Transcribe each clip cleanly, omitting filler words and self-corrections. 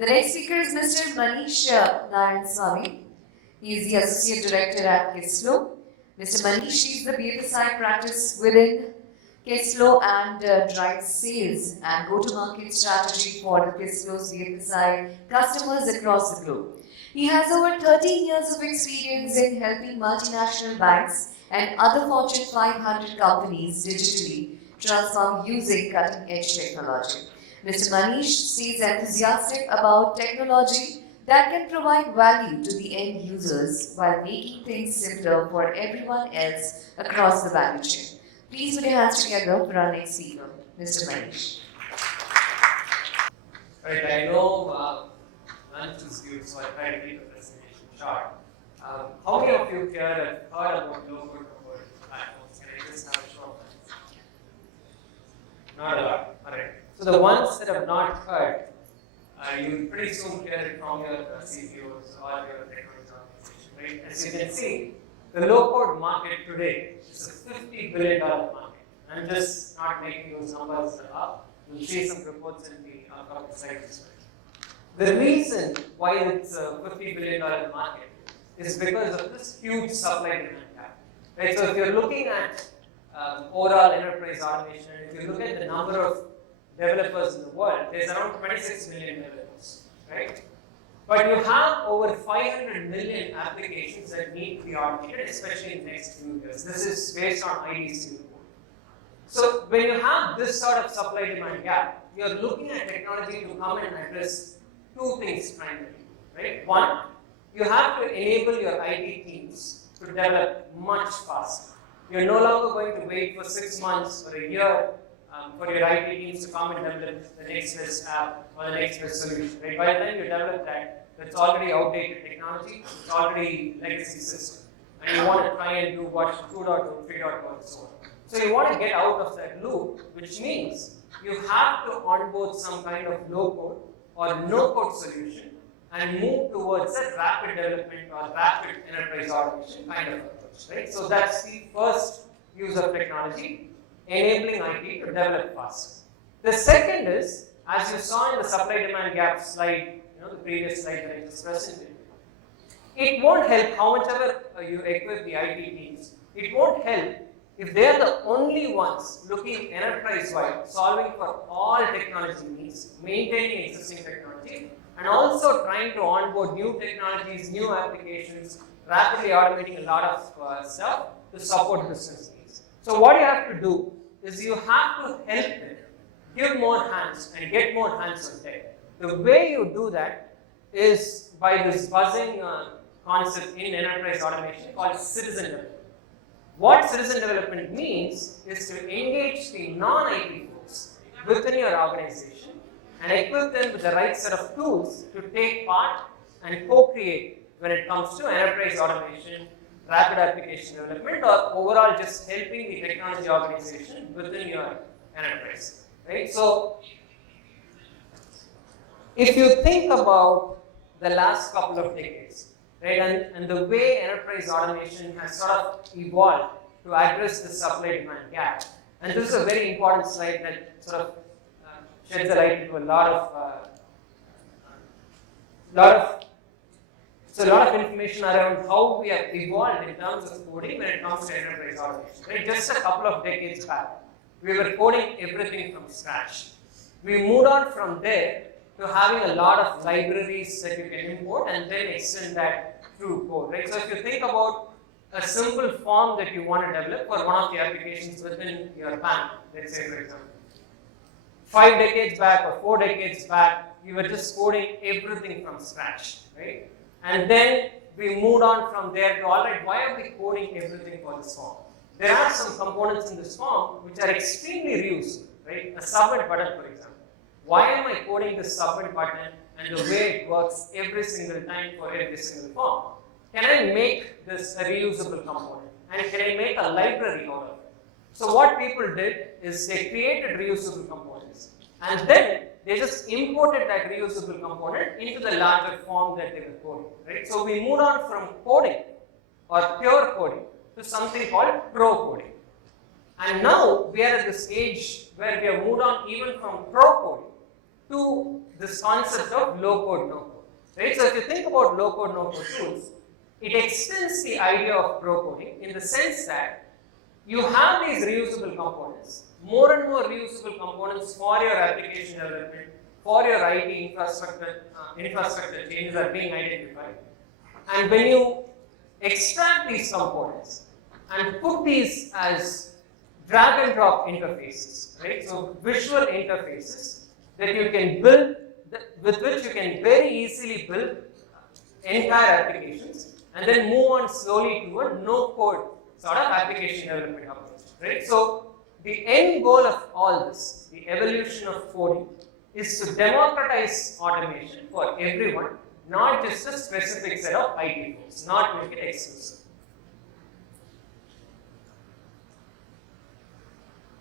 The next speaker is Mr. Manish Narayanaswami. He is the Associate Director at Kissflow. Mr. Manish is the BFSI practice within Kissflow and drives sales and go-to-market strategy for the Kissflow's BFSI customers across the globe. He has over 13 years of experience in helping multinational banks and other Fortune 500 companies digitally transform using cutting-edge technology. Mr. Manish stays enthusiastic about technology that can provide value to the end users while making things simpler for everyone else across the value chain. Please put your hands together for our next speaker, Mr. Manish. Right, I know lunch is due, so I try to keep the presentation short. How many of you here have heard about low-code platforms? Can I just have a show of hands? Not a lot. Alright. So the ones that have not heard, you will pretty soon hear it from your CEOs or your technology organization, right? As you can see, the low-code market today is a $50 billion market. I'm just not making those numbers up. You'll see some reports in the upcoming slides. The reason why it's a $50 billion market is because of this huge supply demand gap. Right? So if you're looking at overall enterprise automation, if you look at the number of developers in the world, there's around 26 million developers, right? But you have over 500 million applications that need to be automated, especially in the next few years. This is based on IDC report. So when you have this sort of supply-demand gap, you're looking at technology to come and address two things primarily, right? One, you have to enable your IT teams to develop much faster. You're no longer going to wait for 6 months or a year for your IT teams to come and develop the next best app or the next best solution. Right? By the time you develop that, it's already outdated technology, it's already legacy system, and you want to try and do what 2.0, 3.0, and so on. So you want to get out of that loop, which means you have to onboard some kind of low-code or no-code solution and move towards a rapid development or rapid enterprise automation kind of approach. Right? So that's the first use of technology, enabling IT to develop faster. The second is, as you saw in the supply-demand gap slide, the previous slide that I just presented, it won't help how much ever you equip the IT teams. It won't help if they are the only ones looking enterprise-wide, solving for all technology needs, maintaining existing technology, and also trying to onboard new technologies, new applications, rapidly automating a lot of stuff to support business needs. So what you have to do is you have to help them give more hands and get more hands on deck. The way you do that is by this buzzing concept in enterprise automation called citizen development. What citizen development means is to engage the non-IT folks within your organization and equip them with the right set of tools to take part and co-create when it comes to enterprise automation, rapid application development, or overall just helping the technology organization within your enterprise. Right? So, if you think about the last couple of decades, right, and the way enterprise automation has sort of evolved to address the supply-demand gap, and this is a very important slide that sort of sheds a light into a lot of information around how we have evolved in terms of coding when it comes to enterprise automation. Right? Just a couple of decades back, we were coding everything from scratch. We moved on from there to having a lot of libraries that you can import and then extend that through code. Right? So if you think about a simple form that you want to develop for one of the applications within your bank, let's say for example, 5 decades back or 4 decades back, you were just coding everything from scratch, right? And then we moved on from there to, all right, why are we coding everything for this form? There are some components in this form which are extremely reusable, right? A submit button, for example. Why am I coding this submit button and the way it works every single time for every single form? Can I make this a reusable component? And can I make a library out of it? So what people did is they created reusable components and then they just imported that reusable component into the larger form that they were coding. Right? So we moved on from coding or pure coding to something called pro coding. And now we are at the stage where we have moved on even from pro coding to this concept of low-code, no-code. Right? So if you think about low-code, no-code tools, it extends the idea of pro-coding in the sense that you have these reusable components, more and more reusable components for your application development, for your IT infrastructure changes are being identified. And when you extract these components and put these as drag and drop interfaces, right? So visual interfaces that you can build, with which you can very easily build entire applications and then move on slowly to a no-code sort of application development approach, right? So the end goal of all this, the evolution of coding, is to democratize automation for everyone, not just a specific set of IT folks, not make it exclusive.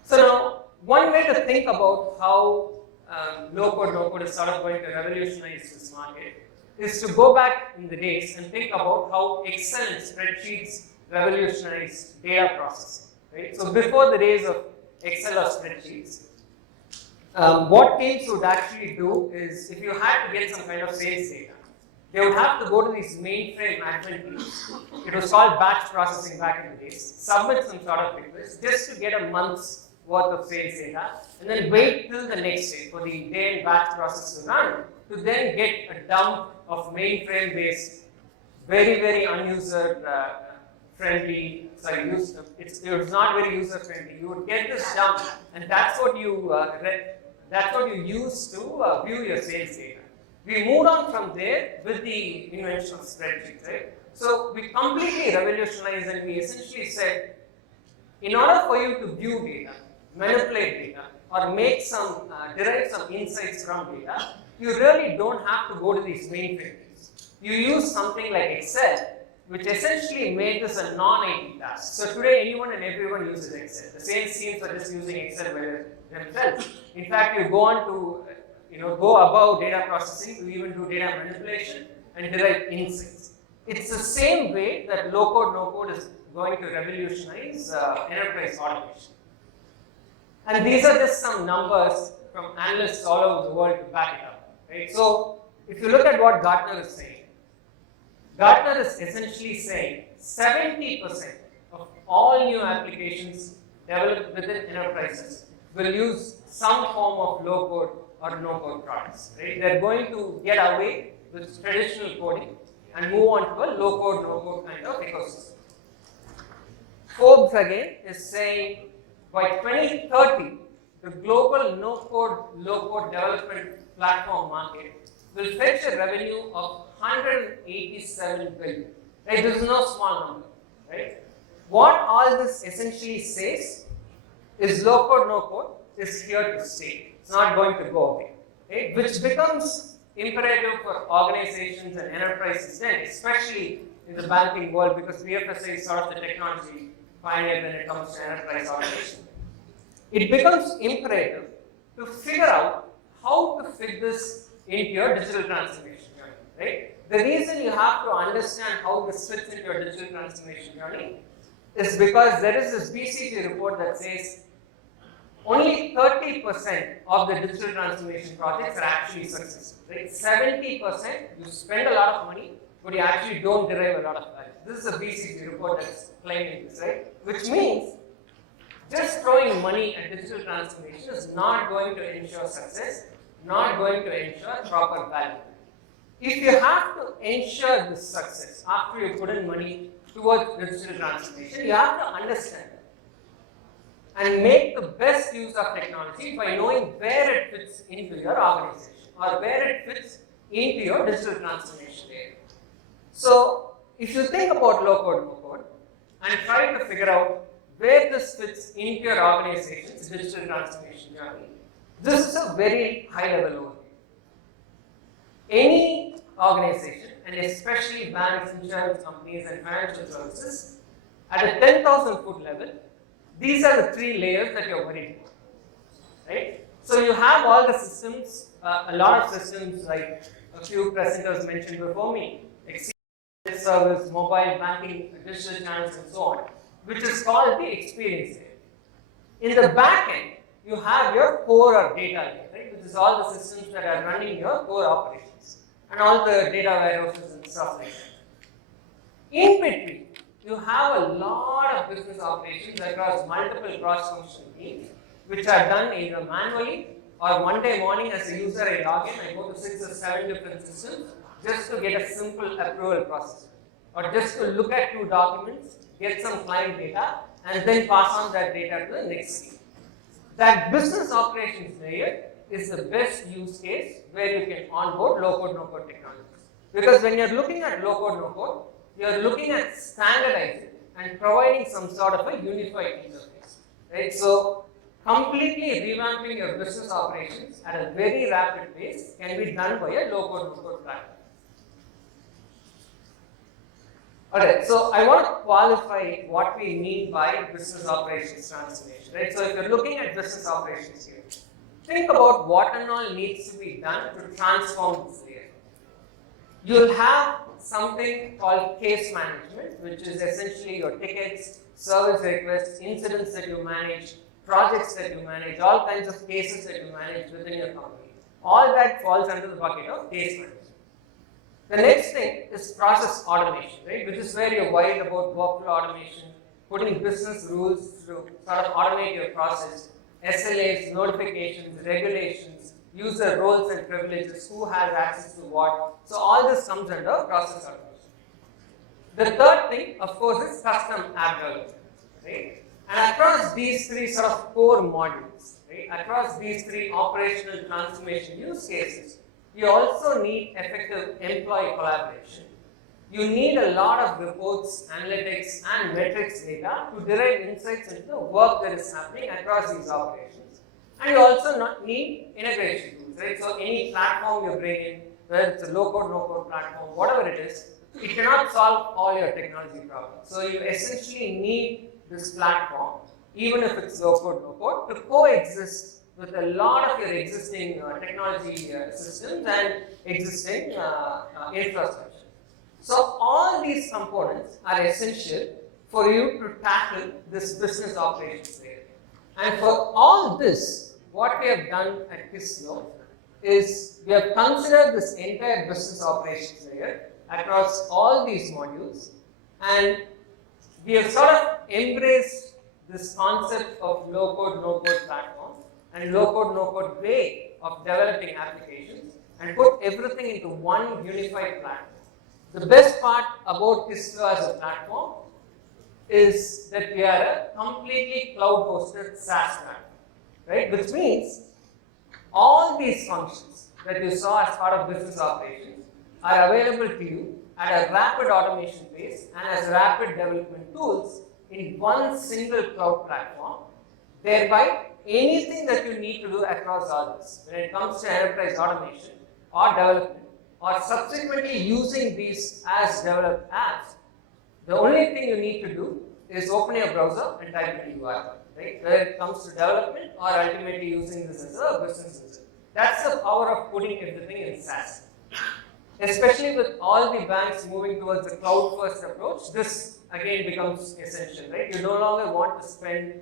So now, one way to think about how low-code, no-code is sort of going to revolutionize this market is to go back in the days and think about how Excel and spreadsheets revolutionized data processing. Right? So before the days of Excel or spreadsheets, what teams would actually do is, if you had to get some kind of sales data, they would have to go to these mainframe admin teams. It was called batch processing back in the days. Submit some sort of request just to get a month's worth of sales data, and then wait till the next day for the day and batch process to run, to then get a dump of mainframe-based, very, very unuser friendly. Sorry, it was not very user friendly. You would get this dump, and that's what you use to view your sales data. We moved on from there with the invention of spreadsheets, right? So we completely revolutionized, and we essentially said, in order for you to view data, manipulate data, or make some derive some insights from data, you really don't have to go to these mainframes. You use something like Excel, which essentially made this a non-IT task. So today, anyone and everyone uses Excel. The sales teams are just using Excel by themselves. In fact, you go on to go above data processing to even do data manipulation and derive insights. It's the same way that low-code, no-code is going to revolutionize enterprise automation. And these are just some numbers from analysts all over the world to back it up. Right? So if you look at what Gartner is saying, Gartner is essentially saying 70% of all new applications developed within enterprises will use some form of low-code or no-code products. Right? They're going to get away with traditional coding and move on to a low-code, no-code kind of ecosystem. Forbes again is saying by 2030, the global no-code, low-code development platform market will fetch a revenue of $187 billion. Right? This is no small number. Right? What all this essentially says is low-code, no-code is here to stay. It's not going to go away. Right? Which becomes imperative for organizations and enterprises then, especially in the banking world, because BFSI is sort of the technology pioneer when it comes to enterprise automation. It becomes imperative to figure out how to fit this into your digital transformation journey. Right? The reason you have to understand how this fits into your digital transformation journey is because there is this BCG report that says only 30% of the digital transformation projects are actually successful. Right? 70% you spend a lot of money, but you actually don't derive a lot of value. This is a BCG report that's claiming this, right? Which means just throwing money at digital transformation is not going to ensure success, not going to ensure proper value. If you have to ensure this success after you put in money towards digital transformation, you have to understand it and make the best use of technology by knowing where it fits into your organization or where it fits into your digital transformation area. So, if you think about low-code, no-code and try to figure out where this fits into your organization's digital transformation journey, this is a very high-level overview. Any organization, and especially banks, insurance companies, and financial services, at a 10,000-foot level, these are the three layers that you're worried about. Right? So you have all the systems, a lot of systems like a few presenters mentioned before me, service, mobile banking, digital channels, and so on, which is called the experience layer. In the back end, you have your core or data layer. right? Which is all the systems that are running your core operations and all the data warehouses and stuff like that. In between, you have a lot of business operations across multiple cross-functional teams, which are done either manually or one day morning as a user I log in, I go to 6 or 7 different systems just to get a simple approval process, or just to look at 2 documents, get some client data, and then pass on that data to the next team. That business operations layer is the best use case where you can onboard low-code, no-code technologies. Because when you're looking at low-code, no-code, you're looking at standardizing and providing some sort of a unified interface, right? So, completely revamping your business operations at a very rapid pace can be done by a low-code, no-code platform. Alright, so I want to qualify what we mean by business operations transformation, right? So if you're looking at business operations here, think about what and all needs to be done to transform this layer. You'll have something called case management, which is essentially your tickets, service requests, incidents that you manage, projects that you manage, all kinds of cases that you manage within your company. All that falls under the bucket of case management. The next thing is process automation, right? Which is where you're worried about workflow automation, putting business rules to sort of automate your process, SLAs, notifications, regulations, user roles and privileges, who has access to what. So all this comes under process automation. The third thing, of course, is custom app development, right? And across these 3 sort of core modules, right? Across these 3 operational transformation use cases, you also need effective employee collaboration. You need a lot of reports, analytics, and metrics data to derive insights into the work that is happening across these operations. And you also need integration tools, right? So any platform you bring in, whether it's a low-code, no-code platform, whatever it is, it cannot solve all your technology problems. So you essentially need this platform, even if it's low-code, no-code, to coexist with a lot of your existing technology systems and existing infrastructure. So all these components are essential for you to tackle this business operations layer. And for all this, what we have done at Kissflow is we have considered this entire business operations layer across all these modules, and we have sort of embraced this concept of low-code, no-code platform and low-code, no-code way of developing applications, and put everything into one unified platform. The best part about Kissflow as a platform is that we are a completely cloud-hosted SaaS platform, right? Which means all these functions that you saw as part of business operations are available to you at a rapid automation pace and as rapid development tools in one single cloud platform, thereby anything that you need to do across others when it comes to enterprise automation or development or subsequently using these as developed apps, the only thing you need to do is open your browser and type in URL, right? Whether it comes to development or ultimately using this as a business user. That's the power of putting everything in SaaS. Especially with all the banks moving towards a cloud-first approach, this again becomes essential, right? You no longer want to spend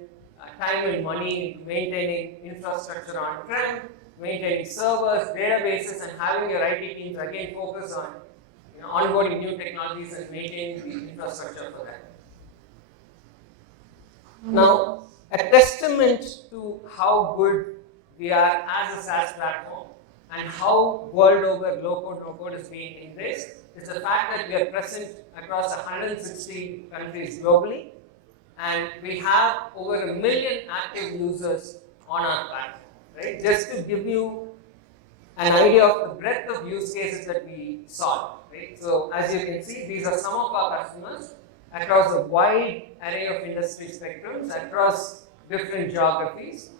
time and money in maintaining infrastructure on-prem, maintaining servers, databases, and having your IT teams again focus on onboarding new technologies and maintaining the infrastructure for that. Now, a testament to how good we are as a SaaS platform and how world over low-code, no-code is being embraced is the fact that we are present across 160 countries globally, and we have over 1 million active users on our platform, right? Just to give you an idea of the breadth of use cases that we solve, right? So as you can see, these are some of our customers across a wide array of industry spectrums, across different geographies.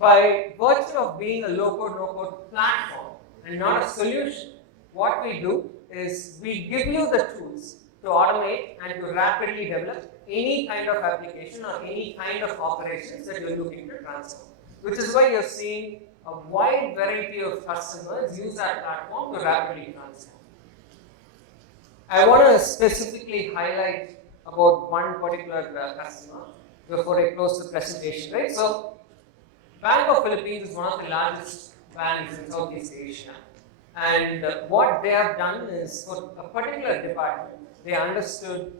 By virtue of being a low-code, no-code platform and not a solution, what we do is we give you the tools to automate and to rapidly develop any kind of application or any kind of operations that you're looking to transform. Which is why you're seeing a wide variety of customers use our platform to rapidly transform. I want to specifically highlight about one particular customer before I close the presentation, right? So, Bank of Philippines is one of the largest banks in Southeast Asia. And what they have done is, for a particular department, they understood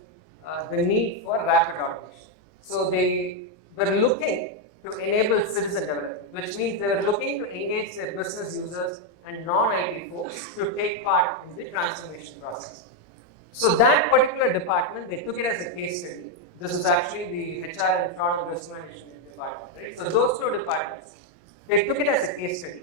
the need for rapid automation. So they were looking to enable citizen development, which means they were looking to engage their business users and non-IT folks to take part in the transformation process. So that particular department, they took it as a case study. This is actually the HR and fraud and risk management department, right? So those two departments, they took it as a case study.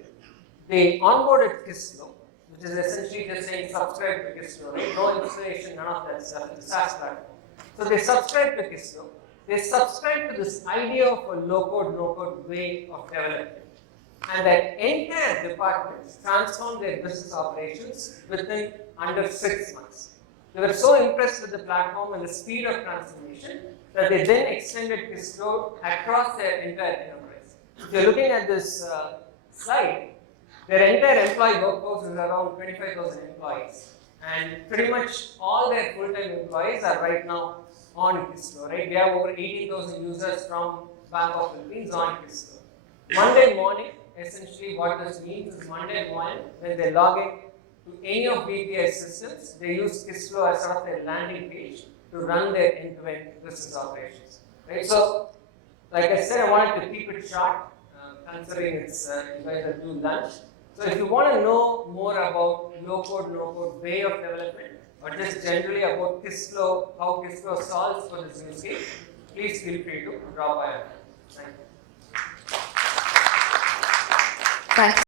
They onboarded Kissflow, which is essentially just saying subscribe to Kissflow, right? No installation, none of that stuff. It's a SaaS platform. So they subscribe to Kissflow. They subscribe to this idea of a low-code, no-code way of development. And that entire department transformed their business operations within under 6 months. They were so impressed with the platform and the speed of transformation that they then extended Kissflow across their entire enterprise. If you're looking at this slide, their entire employee workforce is around 25,000 employees. And pretty much all their full-time employees are right now on Kissflow, right? We have over 18,000 users from Bank of Philippines on Kissflow. Monday morning, essentially what this means is Monday morning, when they log in to any of BPI's systems, they use Kissflow as sort of their landing page to run their end-to-end business operations. Right? So, like I said, I wanted to keep it short, considering it's you guys are doing lunch. So, if you want to know more about low-code, no-code way of development, or just generally about Kissflow, how Kissflow solves for this use case, please feel free to drop by. Thank you. Thank you.